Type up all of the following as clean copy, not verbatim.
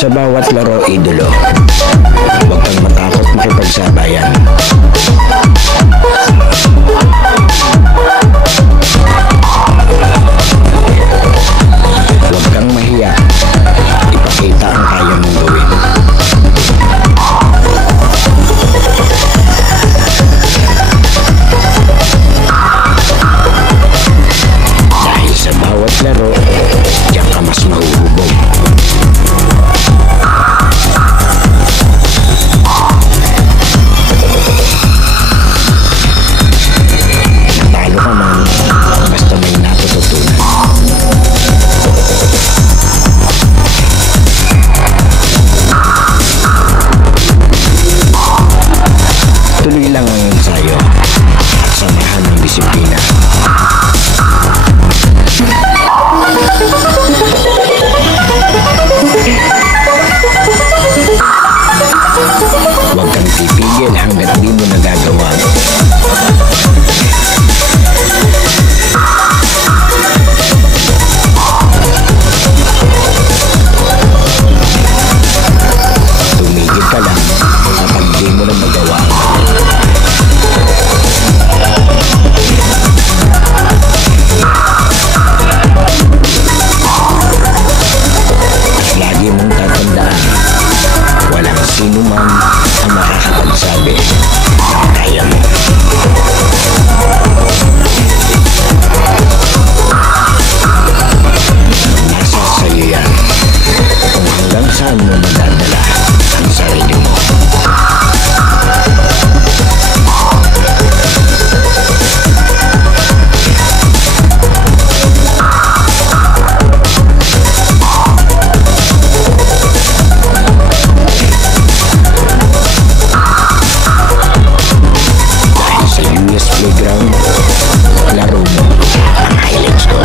Sa bawat laro, idolo, huwag kang matakot makipagsabayan. Huwag kang mahiya, ipakita ang kaya mong gawin. Dahil sa bawat laro, diyan ka mas mahuhubog. Natalo ka man, basta may natututunan. Tuloy lang ang ensayo at samahan ng disiplina. Huwag kang titigil hanggat di mo nagagawa. Tumigil ka lang kapag di mo na magawa. At lagi mong tatandaan, walang sino man ang makakapagsabi na kaya mo. Nasa sa'yo yan kung hanggang saan mo madadala ang sarili mo. Dahil sa US Playground, laro mo ang highlights ko.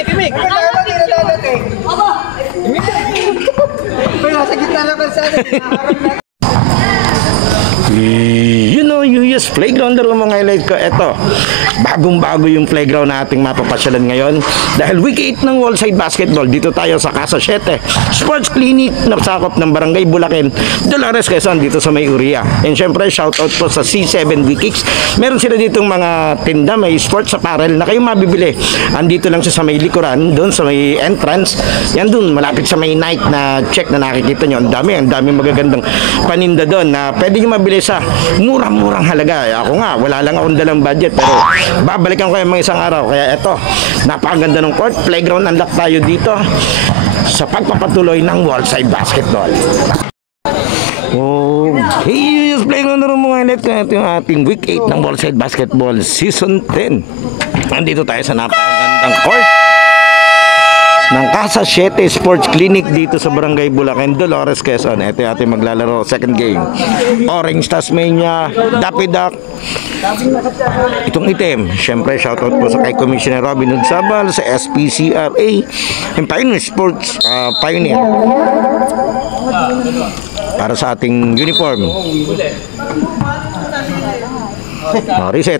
Imik! Pero nasa gitna naman sana. You know, US Playground laro mga highlight ko. Eto, bagong-bago yung playground na ating mapapasyalan ngayon. Dahil week 8 ng Wallside Basketball, dito tayo sa Casa 7 Sports Clinic na sakop ng Barangay Bulacan, Dolores, Quezon, dito sa May Uria. And syempre, shoutout po sa C7 Wikicks. Meron sila ditong mga tinda, may sports apparel na kayo mabibili. Andito lang siya sa may likuran, doon sa may entrance. Yan doon, malapit sa may night na check na nakikita nyo. Ang dami magagandang paninda doon na pwede nyo mabili sa murang-murang halaga. Ako nga, wala lang akong dalang budget, pero babalikan ko yung mga isang araw. Kaya eto, napakaganda ng court. Playground unlock tayo dito sa pagpapatuloy ng Wallside Basketball. Oh, hey, US Playground na rin mga highlight. Ito yung ating week 8 ng Wallside Basketball Season 10. Nandito tayo sa napakagandang court ng Casa 7 Sports Clinic dito sa Barangay Bulacan, Dolores, Quezon. Ito yung ating maglalaro, second game. Orange Tasmania, Dapidak. Itong itim, syempre shoutout po sa kay Commissioner Robin Hudsabal, sa SPCRA, and Pioneer Sports Pioneer. Para sa ating uniform. Reset.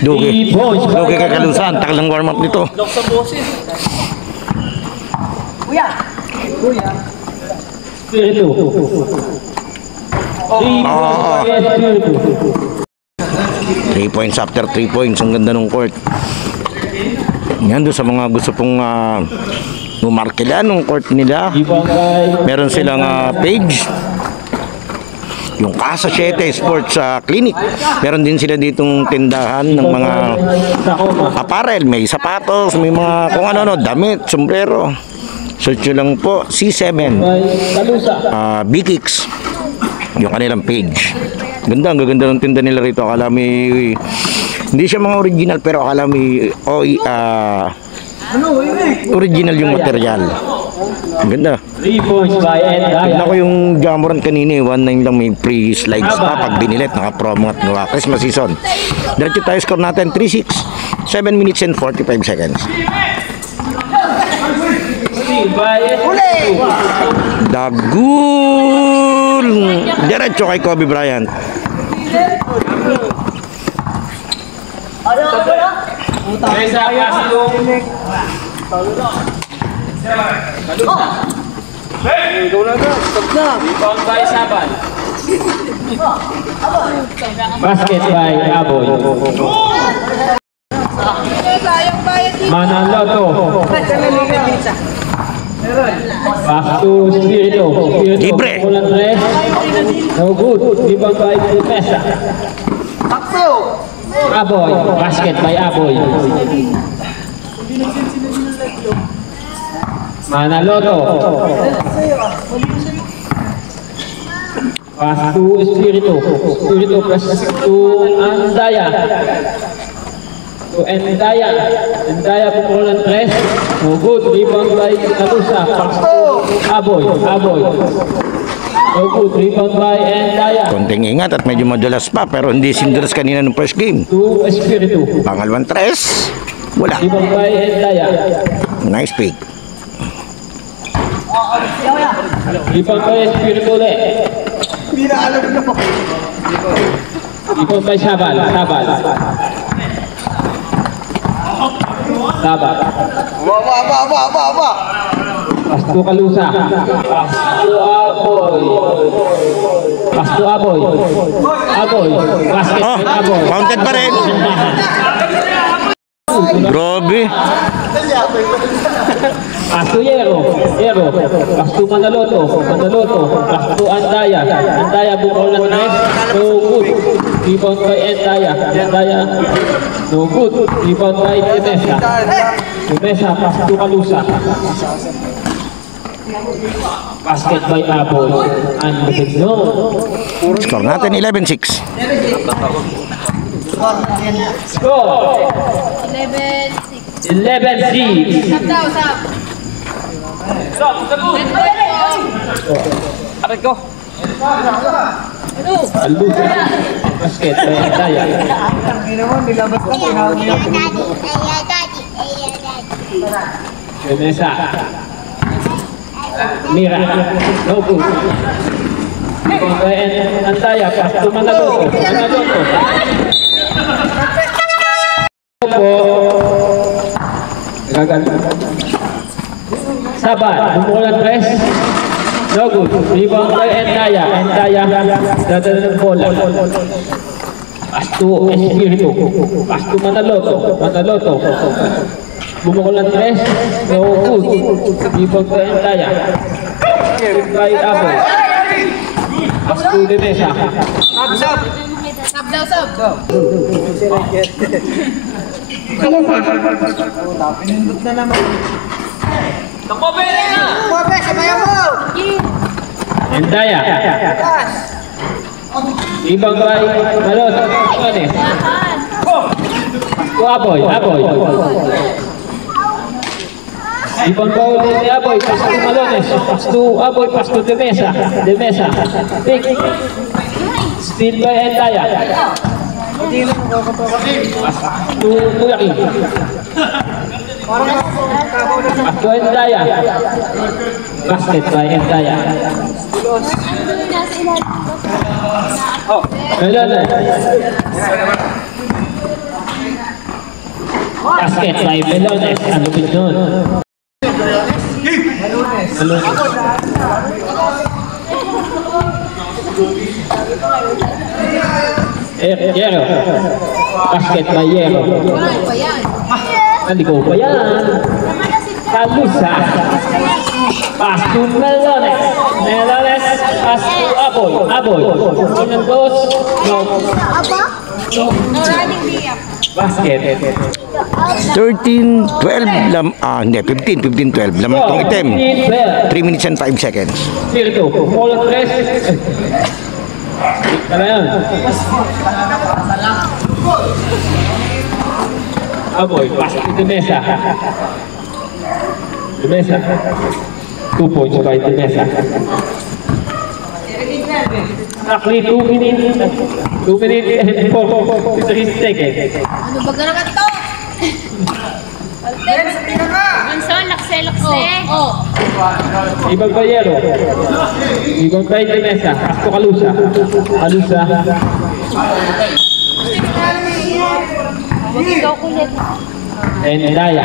Dugi ka kalusan, taklang warm up nito. Espiritu. 3 points by Espiritu. 3 points after 3 points. Ang ganda ng court. Yan doon sa mga gusto pong numarkila ng court nila. Rebound by Meron silang page. Yung Casa 7 Sports Clinic. Meron din sila ditong tindahan ng mga Tacoma. apparel. May sapatos, may mga kung ano, damit, sombrero. Search nyo lang po, C7 By Kalusa. B-Kicks. Yung kanilang page. Ganda, ang gaganda ng tinda nila rito. Akala may, hindi siya mga original, pero akala may original yung material. Ang ganda. 3 points by Tignan Endaya. ko yung Jamoran kanina, 1.9 lang, may free slides pa pag binilit, naka-promo at gawa Christmas season. Diretso tayo, score natin 3-6, 7 minutes and 45 seconds. Steal by Espiritu. Dagul! Diretso kay Kobe Bryant. Mesa Castro. Rebound by Saban. Basket by Aboy. Manaloto. Pass to Espiritu. Espiritu. Libre. Kulang tres. No good. Rebound by Mesa. Aboy. Basket by Aboy. Manaloto. Pass to Espiritu. Espiritu pass to Andaya. To Endaya. Endaya pukulan tres. No good. Rebound by Kalusa. Pass to Aboy. Aboy. No good. Rebound by Endaya. Konting ingat at medyo madulas pa, pero hindi sindulas kanina ng first game. To Espiritu. Pangalawang tres, wala. Rebound by Endaya. Nice pick. Rebound by Espiritu ulit. Rebound by Sabal. Sabal. Sabal. Pass to Kalusa. Pass to Aboy. Pass to Aboy. Aboy. Basket Oh, by Aboy. counted pa rin. Grabe. Pass to Yero. Yero. Pass to Manaloto. Manaloto. Pass to Andaya. Andaya bukol ng tres. No good. Rebound by Andaya. Andaya. No good. Rebound by Demesa. Demesa. Pass to Kalusa. Basket by Aboy. Unlimited zone. Score natin 11-6. Score. 11-6. 11-6. Sab daw, sab. Aray ko. Kalusa. Basket by Andaya. Demesa. Mira. No good. Andaya. Pass to Manaloto. Manaloto. Po. Gagal. Sabat. Bumukulan tres. No good. Rebound by Endaya. Endaya. Dadala ng bola. Pass to Espiritu. Pass to Manaloto. Manaloto. Bumukulan tres. No good. Rebound by Endaya. By Aboy. Pass to Demesa. Sab daw, sab. Endaya. Rebound by Malota. Malones. To Aboy. Aboy. Rebound by ulit ni Aboy. Pass to Malones. Pass to Aboy. Pass to Demesa. Demesa. Pick. Steal by Endaya. Pass to Kuyaki. Pass to Endaya. Basket by Endaya. Melones. Basket by Melones. Ano ba yun? Melones. Yero. Basket by Yero. Ano ba yan? Naligaw pa yan. Kalusa. Pass to Melones. Melones. Pass to Aboy. Aboy. Unang dos. No. Running beer. Basket. 13-12 hindi, 15-12 lamang tong item. 3 minutes and 5 seconds. Spirito. All of tres. Tara yan. Aboy. Pass to Demesa. Demesa. 2 points by Demesa. Exactly 2 minutes. 2 minutes and 43 seconds. Ano ba ganagan to? Manson, lakse. Oh. Ibang Bayero. Ibang Bay Demesa. Pasto Kalusa. Kalusa. Ikaw kulit. And Daya.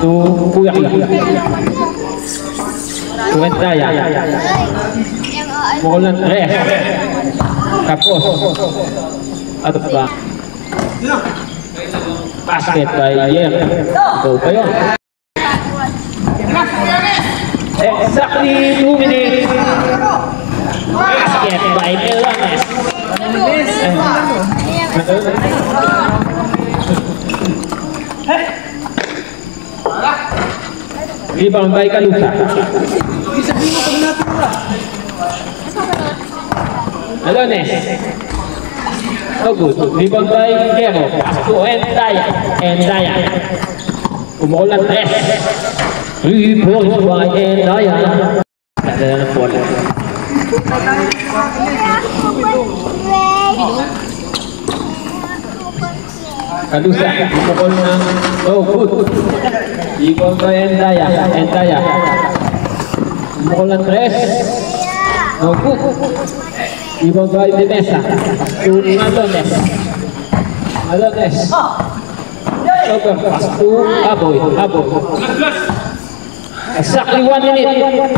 To Kuyaki. To Daya. Mukulan Res. Tapos. Ano ba? Basket by Yer. Go pa yun. Exactly 2 minutes. Basket by Melones. Rebound by Kalusa. Melones. No good. Rebound by Guerrero. Pass to Endaya. Endaya. Umukulan 3. 3 points by Endaya. Ganda na ng bola. Kalusa. Umukul ng no good. Rebound by Endaya. Endaya. Umukulan 3. No good. Rebound by Demesa. To Malones. Malones. Over. Pass to Aboy. Aboy. Exactly 1 minute.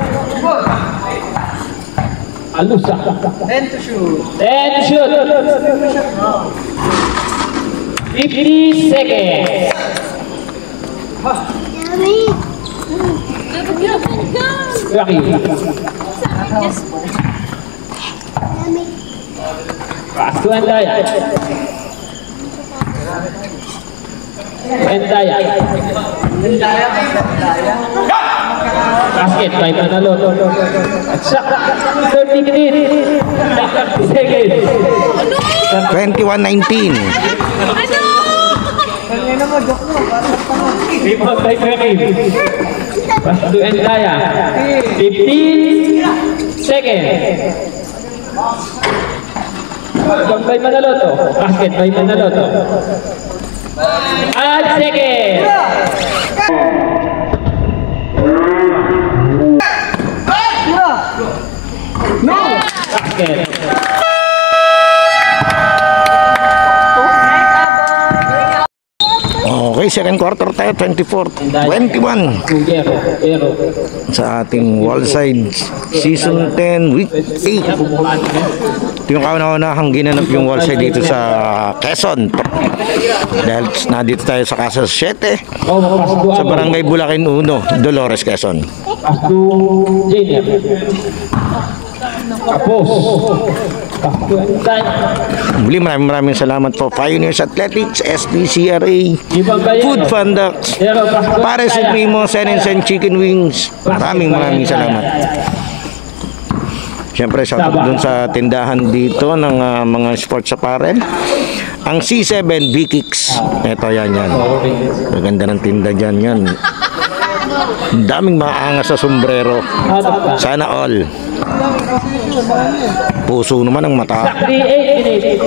Alusa. 10 to shoot. 10 to shoot. 50 seconds. Rocky. Pass to Endaya. Endaya. Basket by Manalon. Shot. 30 minutes. 30 seconds. 21-19. Kanina mo, joke mo. Rebound by Krakim. Pass to Endaya. 15 seconds. Rebound by Manaloto. Basket by Manaloto. 5 seconds. No! Basket. Okay, second quarter tayo, 24-21 Guerrero. sa ating Wallside Season 10 Week 8. Ito yung kauna-unahang ginanap yung Wallside dito sa Quezon. Dahil nandito tayo sa Casa 7 sa Barangay Bulacan 1, Dolores, Quezon. Pass to Junior. Tapos. Pass to Endaya. Muli maraming salamat po Pioneers Athletics, SPCRA, Food Fundax, Pares Supremo, Sen Chicken Wings. Maraming salamat. Siyempre shoutout dun sa tindahan dito ng mga sports apparel. Ang C7 B-Kicks. Ito yan. Maganda ng tinda dyan yan. Daming maangas sa sombrero. Sana all. Puso naman ang mata. 38 minutes.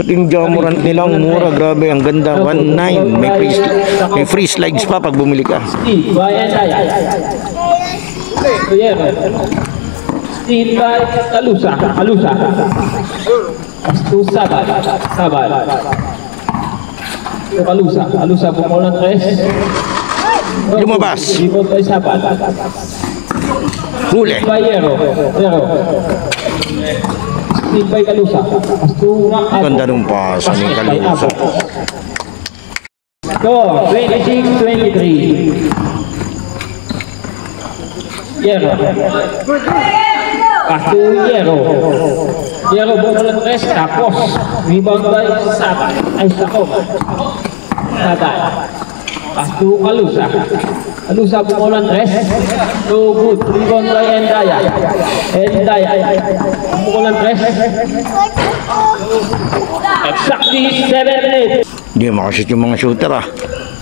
Pati yung jamurant nilang mura, grabe, ang ganda. 1.9. May free slides pa pag bumili ka. Steve by Endaya. Steve by Kalusa. To Sabal. To Kalusa. Bumulan 3. Lumabas. Rebound by Sabal. Huli. By Yero. Steal by Kalusa. Pass to Abo. Ganda nung pass ni Basket by Kalusa. Abo. Score 26-23. Yero. Pass to Yero. Yero bumulang rest. Tapos rebound by Sabay. Ay, Sakoma. Sabay. Pass to Kalusa. Kalusa bumulang rest. No good. Rebound by Endaya. Bumulang rest. Exactly 7 minutes. Hindi makashoot yung mga shooter ah.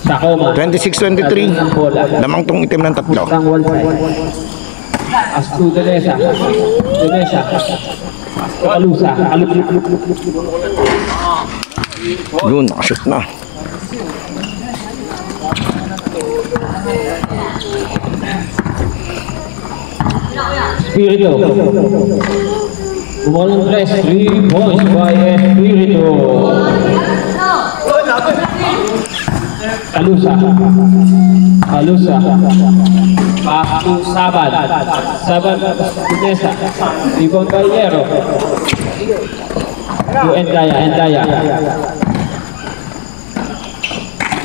Sakoma. 26-23. Lamang tong itim ng tatlo. Isang wall side. Pass to Denesa. Pass to Kalusa. Yun, nakashoot na. Espirito. Bumulang press. 3 points by Espirito. Kalusa. Pass to Sabad. Denesa. Rebound by Yero. To Endaya.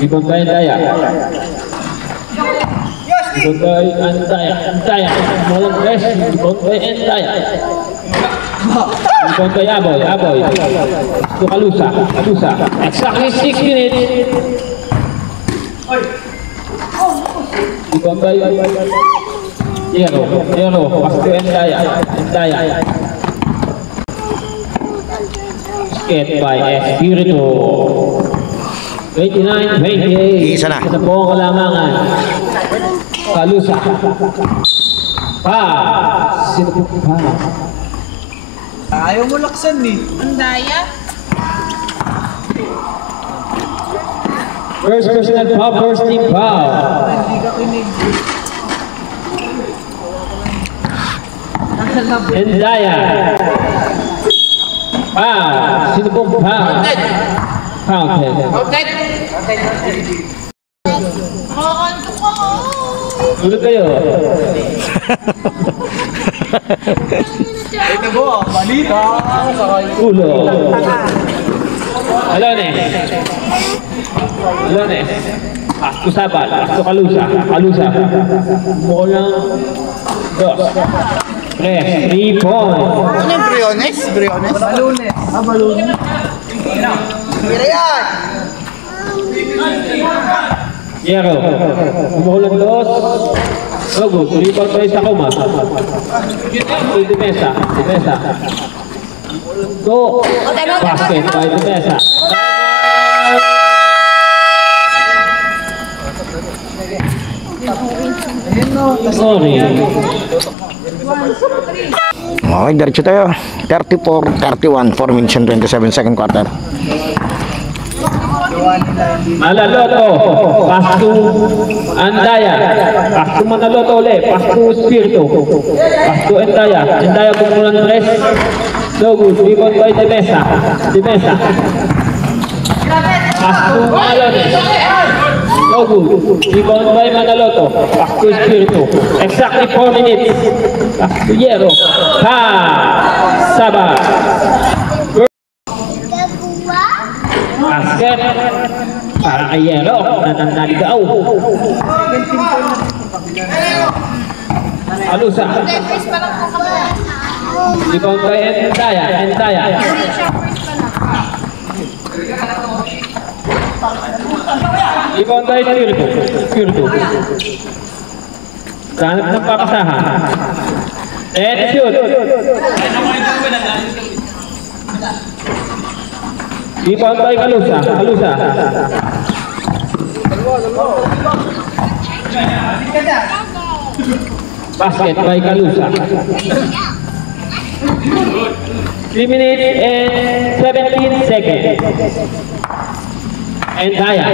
Rebound by Endaya. Rebound by Endaya. Bumulang press. Rebound by Endaya. Rebound by Aboy. To Kalusa. Exactly 6 minutes. Rebound by Yero. Pass to Endaya. Skate by Espirito. 29-28. Isa na. Sa buong kalamangan. Kalusa. Sino po pa? Ayaw mo laksan eh. Ang daya. First personal foul, first team foul. Hindi ka kinig. Endaya. Sino po pa? Fountain. Nakakanto ka. Tulog kayo. Ito mo, balita. Ulo. Alone. Pass to Sabal. Pass to Kalusa. Mulang 2. 3 points. Ano yung Briones? Balunes. Balunes. Kira yan! Yero. Mulang 2. No good. Rebound by Sakoma. Demesa. Go. Basket by Demesa. Sorry. Okay, diretso tayo. 34-31, 4 minutes and 27 second quarter. Manaloto, pass to Andaya, pass to Manaloto ulit, pass to Espirito, pass to Endaya bumulang press, no good, rebound by Demesa, pass to Malones, no good, rebound by Manaloto, pass to Espirito, exactly 4 minutes, pass to Yero, Saba, basket para kay Yero, natandaligaw. Kalusa. First pa lang po kami. Rebound by Endaya. Rebound by Espirito. Ganap ng papasahan. And shoot. Rebound by Kalusa. Basket by Kalusa. 3 minutes and 17 seconds. Endaya.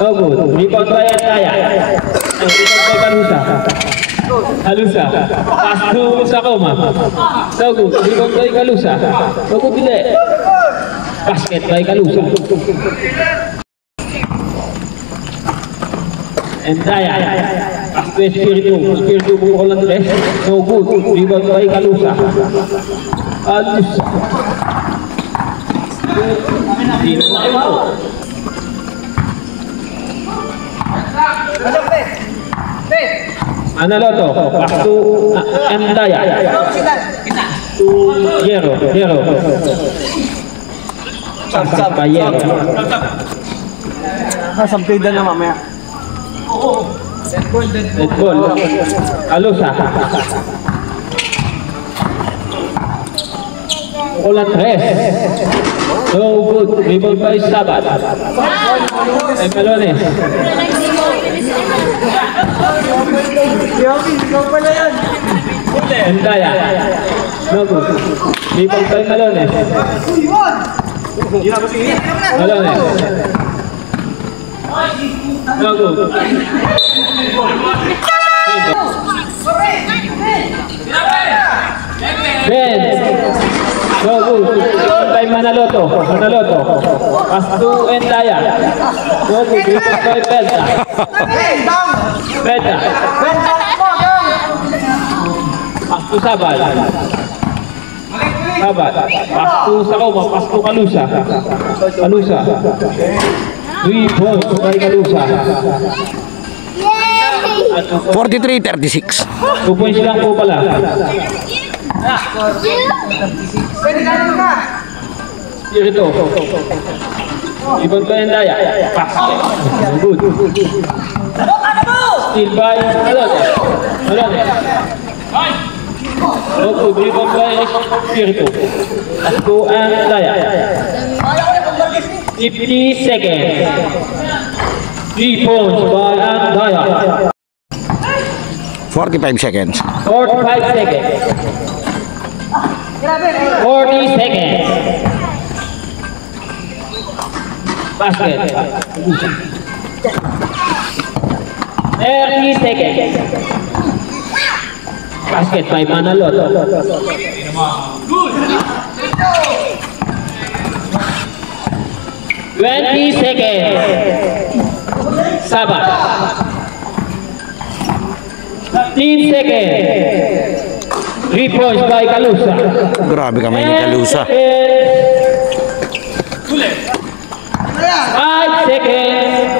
Oh good. Rebound by Endaya. Rebound by Kalusa. Pass to Sakoma. So good. Rebound by Kalusa. So good ulit. Basket by Kalusa. Endaya. Pass Espiritu. Espiritu bumukol ng 3. No good. Rebound by Calusa. Calusa. Hindi na ito. Analoto. Pass to Endaya. To Yero. Pass by Yero. Sampida na mamaya. Dead ball. Calusa. Ulan 3. No good. Rebound by Sabat. Ay Melones. Ikaw pala yan. Endaya. No good. Rebound by Melones. Melones. No good. Ben. No good. By Manaloto. Pass to Endaya. No good. Rebound by Belta. Belta. Pass to Sabat. Pass to Sakoma. Pass to Calusa. 3 points by Calusa. 43-36. 2 points lang po pala. Spirito. Ibon ba yung daya? Pass. Good. Still by Melones. No good. Ibon ba yung Spirito? Pass to Endaya. 50 seconds. 3 points by Endaya. 45 seconds. 45 seconds. 40 seconds. Basket. 30 seconds. Basket by Manaloto. 20 seconds. Sabat. 15 seconds. 3 points by Calusa. Grabe kamay ni Calusa. 5 seconds.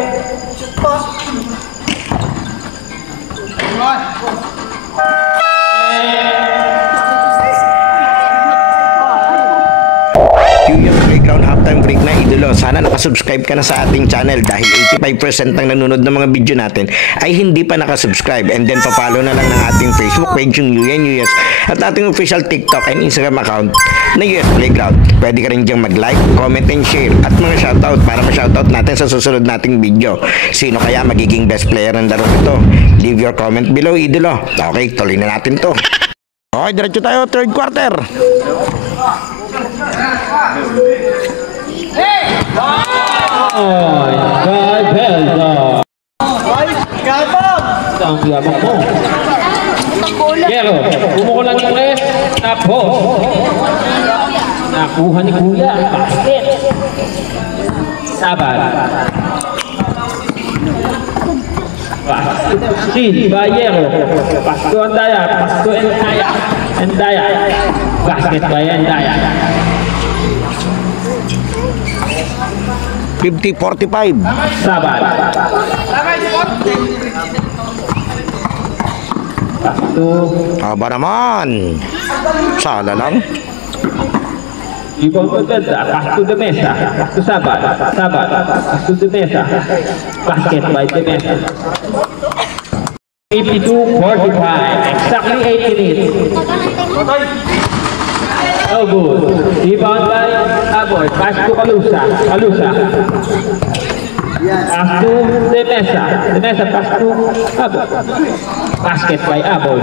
Yung Playground halftime break na idolo. Sana nakasubscribe ka na sa ating channel dahil 85% ng nanonood ng mga video natin ay hindi pa nakasubscribe, and then papalo na lang ng ating Facebook page yung UNUS at ating official TikTok and Instagram account na US Playground. Pwede ka rin diyang mag-like, comment, and share at mga shoutout para ma-shoutout natin sa susunod nating video. Sino kaya magiging best player ng laro ito? Leave your comment below, idolo. Okay, tuloy na natin to. Okay, diretso tayo, third quarter. Oh, by Belta. Ang yabang mo. Yero, bumukol ang press. Tapos. Nakuha ni Kuya. Basket. Sabat. Still by Yero. Pasto Endaya. Endaya. Basket by Endaya. 50-45. Sabat. Pasto. Aba naman. Sala lang. Ibon Belta. Pasto de Mesa. Pasto Sabat. Pasto de Mesa. Basket by de Mesa. 52-45. Exactly 8 minutes. Oh, good. Rebound by Aboy. Pass to Calusa. Pass to De Mesa. Pass to Aboy. Basket by Aboy.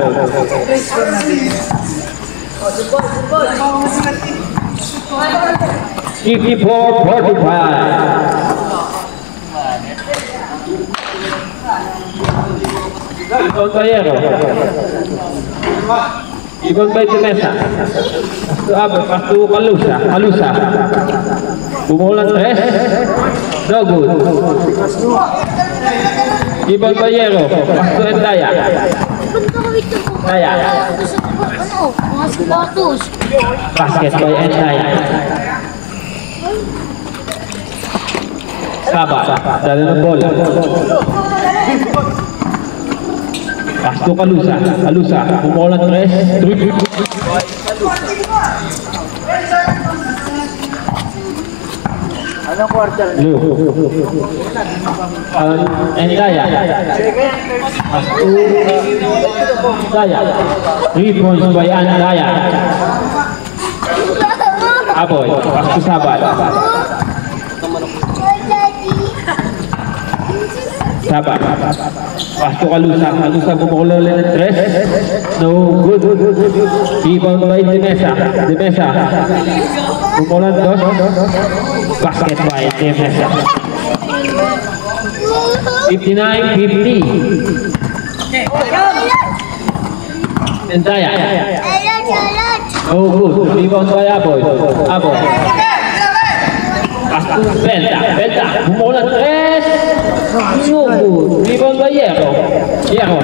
54-45. Rebound by Yero. Ibon by De Mesa. Pass to Aboy. Pass to Calusa. Bumulan 3. No good. Ibon Bayero. Pass to Endaya. Endaya. Ano? Mga sapatos. Basket by Endaya. Saba. Dala ng bola. Pass to Kalusa. Kalusa. Pumola 3. Anong quarter? Lu. Endaya. Pass to Endaya. 3 points by Endaya. Aboy. Pass to Sabat. Sabat. Pass to Kalusa. Kalusa bumukulo ulit ng 3. No good. Rebound by Demesa. Demesa. Bumukulo ng 2. Basket by Demesa. 59-50. Endaya. No good. Rebound by Aboy. Aboy. Pass to Belta. Belta. Bumukulo ng 3. No good. Rebound by Yero. Yero.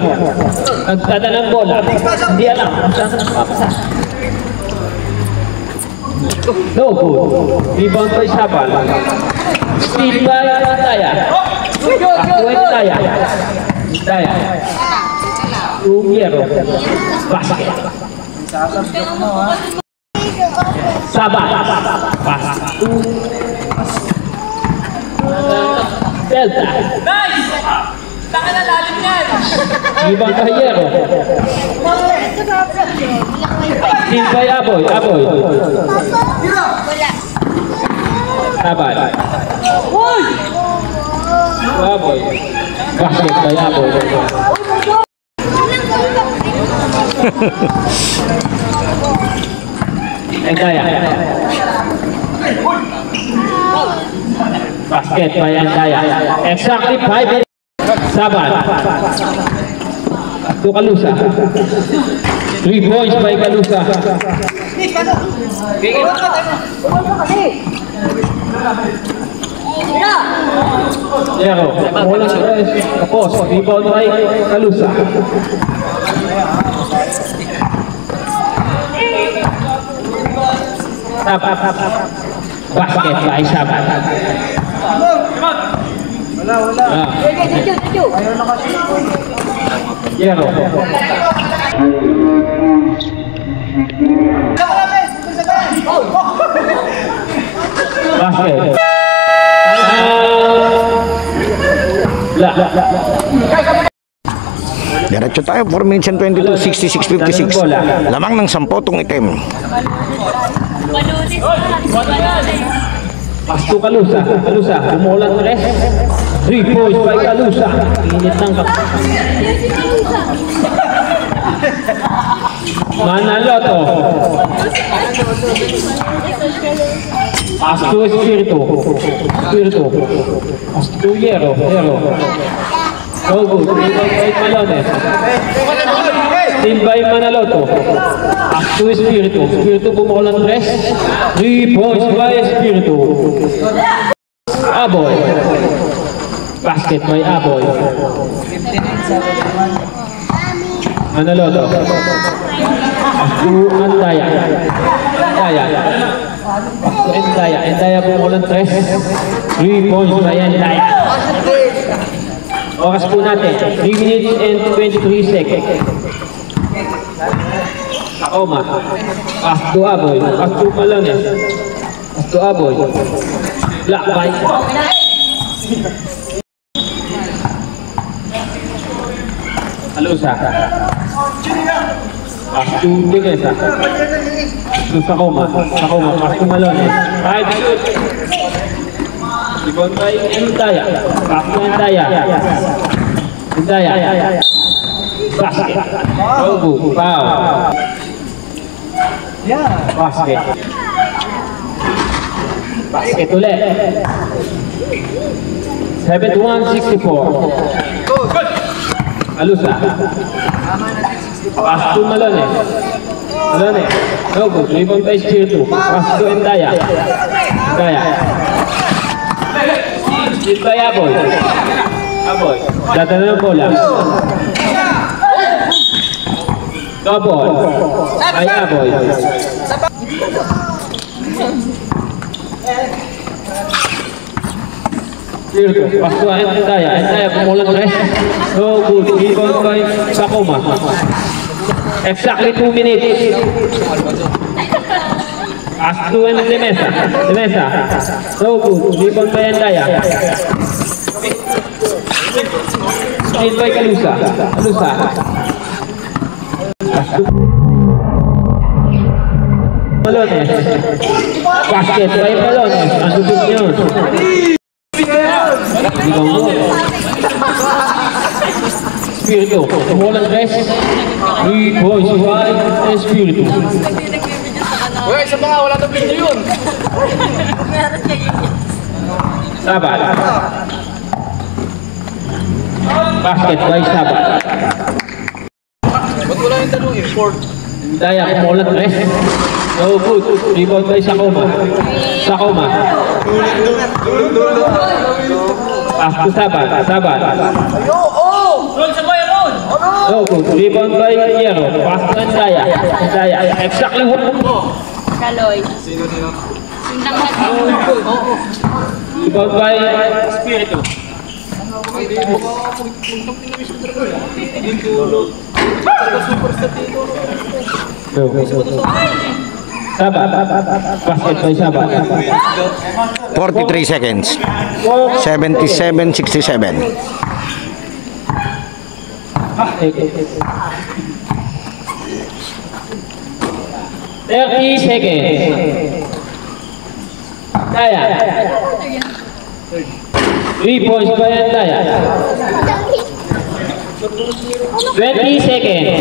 Nagtada ng bola. Hindi alam. No good. Rebound by Sabal. Steal by Endaya. Pass to Endaya. Endaya. To Yero. Basket. Sabal. Pass to Delta. Nice! Taka na lalim yan! Ibang Kahiyero. Steal by Aboy. Aboy. Sabal. Aboy. Basket by Aboy. Endaya. Basket by Endaya. Exactly 5 minutes. Sabat. To Kalusa. 3 points by Kalusa. Yero. Wala sa rest. Tapos. Rebound by Kalusa. Basket by Sabat. Wala. Yero. Basket. Diretso tayo, 4 minutes and 22, 66-56. Lamang ng 10 tong item. Pass to Kalusa. Kalusa. Bumulan 3 points by Kalusa. Init ng Manaloto. Pass to Espiritu. Espiritu. Pass to Yero. Yero. No good. Rebound by Malones. Steal by Manaloto. Pass to Espiritu. Espiritu bumukulan 3 points by Espiritu. Aboy. Basket by Aboy. Manaloto. Pass to Endaya. Endaya. Pass to Endaya. Endaya bumukulan 3 points by Endaya. Oras po natin, 3 minutes and 23 seconds. Akoma. Pass to Aboy. Pass to Malones. Pass to Aboy. Black by. Kalusa. Pass to Digesa. Pass to Sakoma. Sakoma. Pass to Malones. 5 shoot. Ibon by Endaya. Pass to Endaya. Endaya. Basket. No good. Foul. Basket. Basket ulit. 71-64. Alusa. Pass to Malone. Malone. No good. Rebound by Espiritu. Pass to Endaya. Endaya. Steal by Aboy. Aboy. Dadala ng bola. Double. By Aboy. Virgo. Pasto Endaya. Endaya pumulang tres. No good. Rebound by Sakuma. Exactly 2 minutes. Pasto and Demesa. Demesa. No good. Rebound by Endaya. Lead by Kalusa. Kalusa. Balones. Basket by Balones. Ang lupit yun. Espiritu. Umulang tres. 3 points by Espiritu. Uy, isa pa nga, wala nang video yun. Sabat. Basket by Sabat. Ba't wala yung tanong import? Daya, umulang tres. No good. Rebound by Sakuma. Sakuma. Pass to Sabat. Sabat. Roll sa boy, roll! No good. Rebound by Yero. Pass to Daya. Daya. Exactly what? Kaloy. Sino? Rebound by Espiritu. Sabat. Basket by Sabat. 43 seconds. 77-67. 30 seconds. Daya. 3 points by Daya. 20 seconds.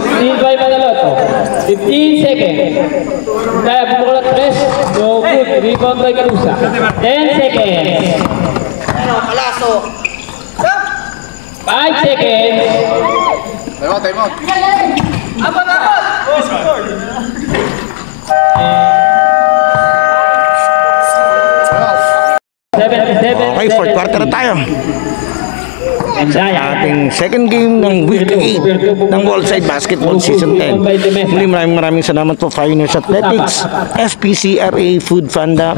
Steal by Manaloto. 15 seconds. Daya pumukul at 3. No good. Rebound by Carusa. 10 seconds. 5 seconds. Time out. Abot, abot! 77. Okay, fourth quarter na tayo. Daya. Ating second game ng week 8 ng Wallside Basketball Season 10. Muli maraming salamat po Pioneers Athletics, FPCRA Food Panda,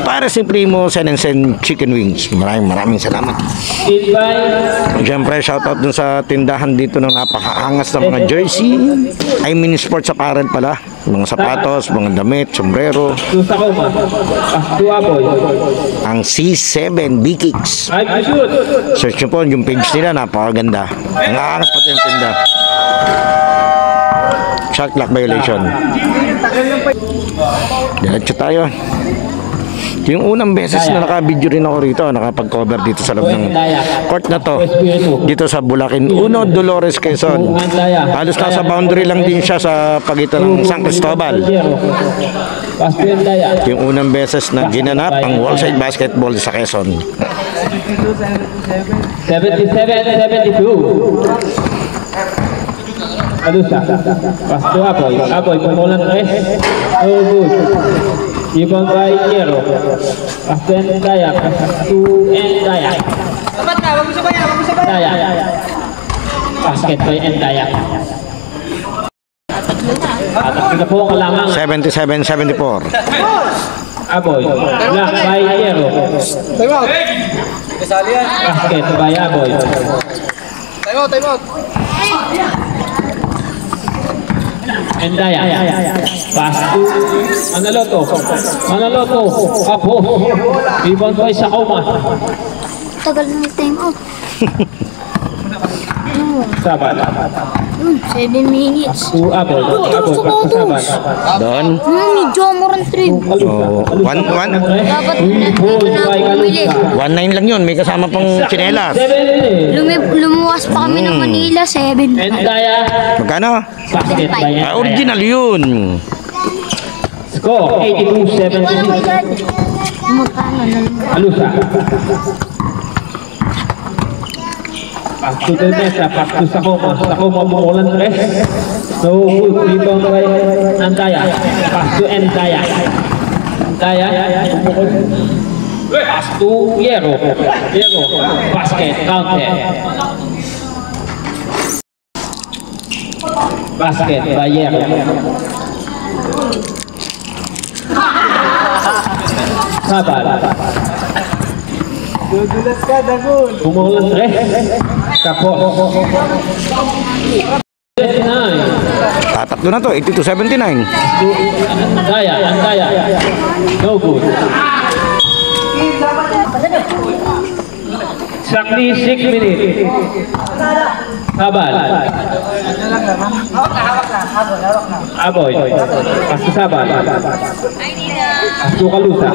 para si Primo Sen Chicken Wings. Maraming salamat. Steal by Siyempre, shoutout dun sa tindahan dito ng napakaangas na mga jersey. I mean sports apparel pala. Mga sapatos, mga damit, sombrero. Susakuma. Pass to Aboy. Ang C7 B-Kicks. 5 to shoot. Search nyo po yung page nila, napakaganda. Ang aangas pati yung tinda. Shot clock violation. Diretso tayo. Yung unang beses na naka-video rin ako rito, nakapag-cover dito sa loob ng court na to. Dito sa Bulacan 1, Dolores, Quezon. Halos nasa boundary lang din siya sa pagitan ng San Cristobal. Pass to Daya. Yung unang beses na ginanap ang Wallside Basketball sa Quezon. 77-72. Alusa. Pass to Aboy. Aboy, pumulang tres. No good. Rebound by Yero. Pass to Endaya. Pass to Endaya. Abot na, wag mo sabayan, wag mo sabayan. Endaya. Basket by Endaya. Atak na po ang kalamangan. 77-74. Aboy. Block by Yero. Time out. Kasali yan. Basket by Aboy. Time out, time out. Endaya. Pass to Manaloto. Manaloto. Apo. Rebound by Sakuma. Tagal na yung time out. Sabat. 7 minutes. To Aboy. Aboy. Pass to Sabat. Doon. Medyo amoran 3. Oh, 1-1. Dapat nandito na ako bumili. 1-9 lang yun. May kasama pang chinelas. 7. Lumuwas pa kami ng Manila, 7. Endaya. Magkano? Basket by Endaya. Original yun. Score 82-76. Magkano na lang. Alusa. Pass to the mesa. Pass to Sakuma. Sakuma pumulan tres. No good. Rebound by Endaya. Pass to Endaya. Endaya. Pumukul. Pass to Piero. Piero. Basket. Counted. Basket by Piero. Sabal. Dudulas ka, Dagon. Kumulang 3. Tapos. 9. Tatatlo na to, 82-79. Andaya. No good. Exactly 6 minutes. Sabal. Aboy. Pasto Sabal. Pasto Kalusa.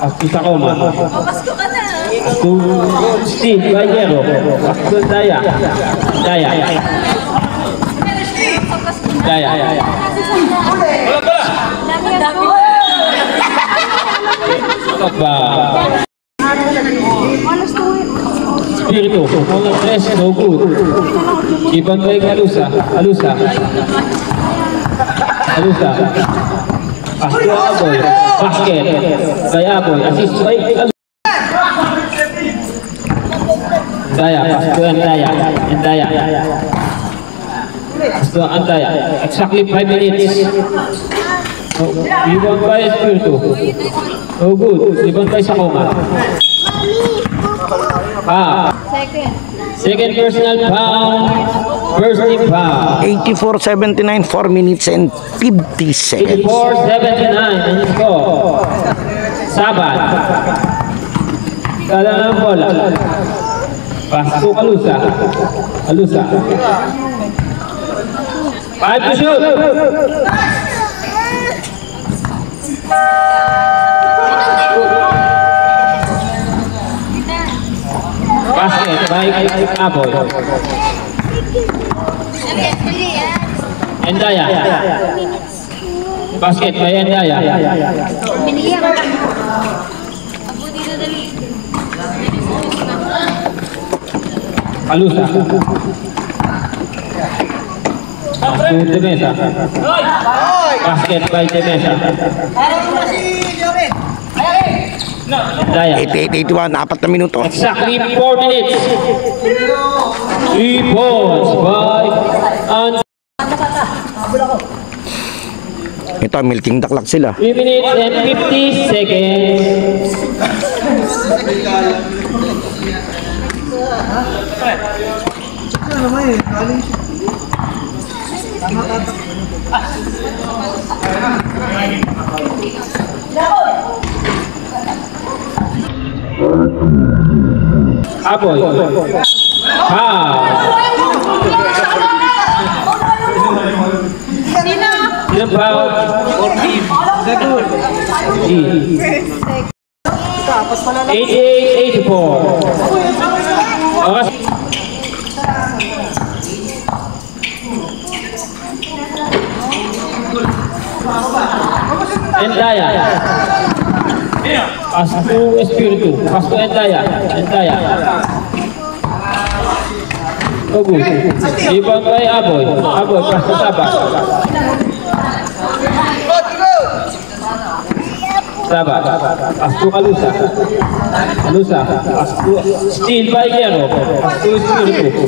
Pasto Sakoma. Pasto Steve Bayero. Pasto Daya. Ba. Espiritu, Molang 3, no good. Ibang kay Alusa. Pasto Aboy, basket. Kay Aboy, assist by Alusa. Pasto Andaya. Pasto Andaya. Exactly 5 minutes. Ibang kay Espiritu. No good. Ibang kay Sakoma. Second personal foul. First team foul. 84-79, 4 minutes and 50 seconds. 84-79 ang score. Sabat. Kala ng bola. Pasto Kalusa. 5 to shoot. Basket by Aboy. Andaya. Basket by Andaya. Kalusa. Pasto Temesa. Basket by Temesa. Andaya. 88-81, 4 na minuto. Exactly 4 minutes. 3 points by Andaya. Ito, milking daklak sila. 3 minutes and 50 seconds. Aboy. Ilang foul? 88-84. Andaya. Pasto Espiritu. Pasto Andaya. Ogus. Ibang kay Aboy. Pasto Sabak. Pasto Kalusa. Pasto Steel by Piero. Pasto Espiritu.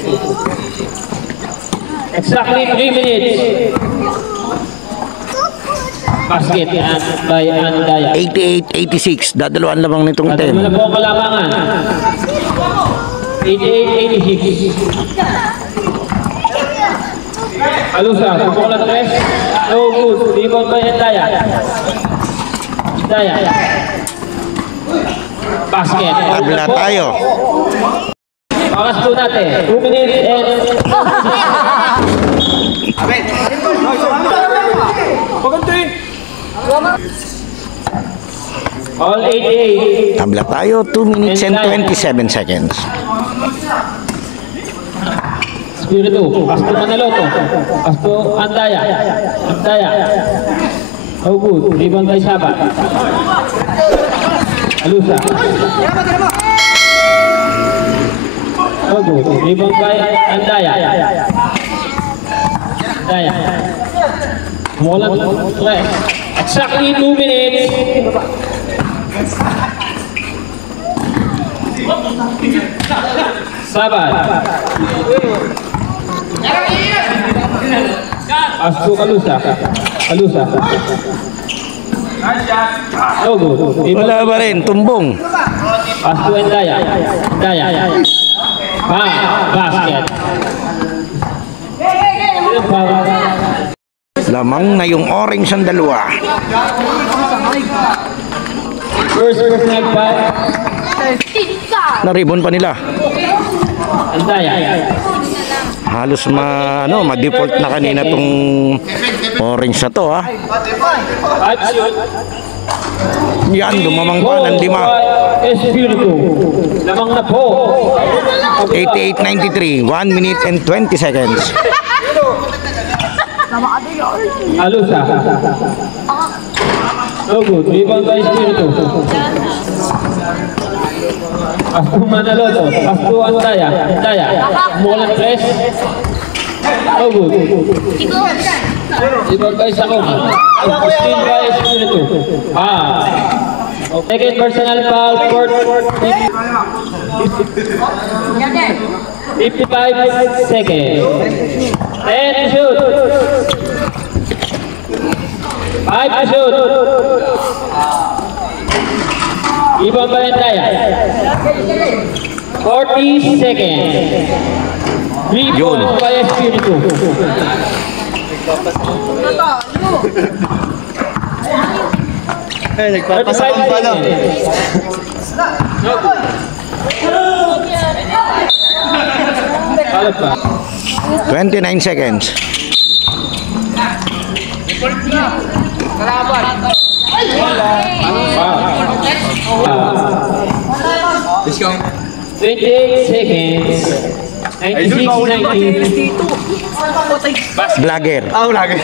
Exactly 3 minutes. Basket by Andaya. 88-86, dadalawan lamang nitong At item. wala po ang kalamangan. 88-86. Alusa, subukan 3. No good. Rebound by Andaya. Basket. Tabla tayo. Pakas po natin. 2 minutes and... All 88. Tabla tayo, 2 minutes and 27 seconds. Espiritu, Pasto Manaloto, Pasto Andaya. Oh good, rebound by Sabat. Alusa. Oh good, rebound by Andaya. Mulan 3. Exactly 2 minutes. Sabat. Astu Kalusa. Kalusa. No good. Wala ba rin, tumbong. Astu Endaya. Endaya. Basket. Lamang na yung orange ang dalawa. First personal foul. Na-ribbon pa nila. Endaya. Halos ma-default na kanina tong orange na to, ha. 5 shoot. Yan, dumamang pa ng 5. Espiritu. Lamang na po. 88-93, 1 minute and 20 seconds. Alusa. No good. Rebound by Espiritu. Astu Manaloto. Astu Andaya. Andaya. Molan press. No good. Rebound by Sakoma. Steal by Espiritu. Second personal foul for 55 seconds. 10 to shoot. 5 to shoot. Rebound by Endaya. 40 seconds. 3 points by Espiritu. Ay, nagpapasakang pa lang. Kalat pa. 29 seconds. Discount. 28 seconds. 96-90. Vlogger. Wala ka.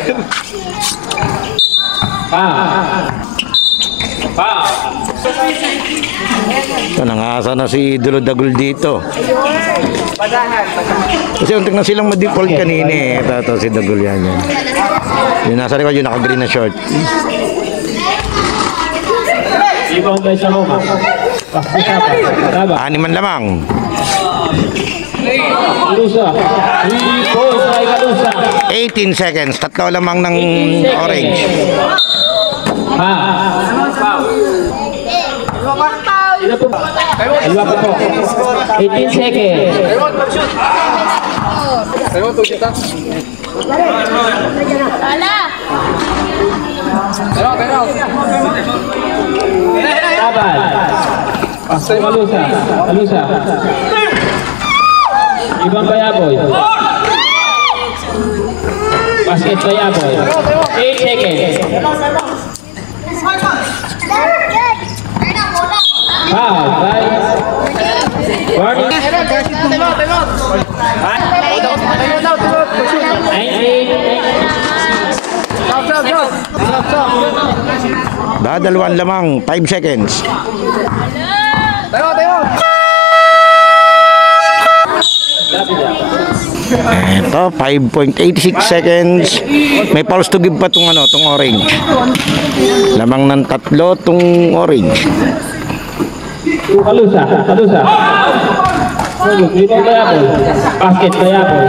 Ito, nangasa na si Idolo Dagul dito. Kasi untik na silang ma-default kanina eh. Ito si Dagul yan. Yung nasa likod yung naka-green na short. Rebound by Sakoma. Taba. 6 man lamang. Kalusa. 3 points by Kalusa. 18 seconds. Tatlo lamang ng orange. Dalawa pa po. 18 seconds. Tabal. Kalusa. Kalusa. Ibang Bayaboy. Basket Bayaboy. 8 seconds. Foul by Warning. 19. Dadalwan lamang. 5 seconds. Ito, 5.86 seconds. May pulse to give pa tong orange. Lamang ng 3 tong orange. Kalusa. Kalusa. Rebound Bayaboy. Basket Bayaboy.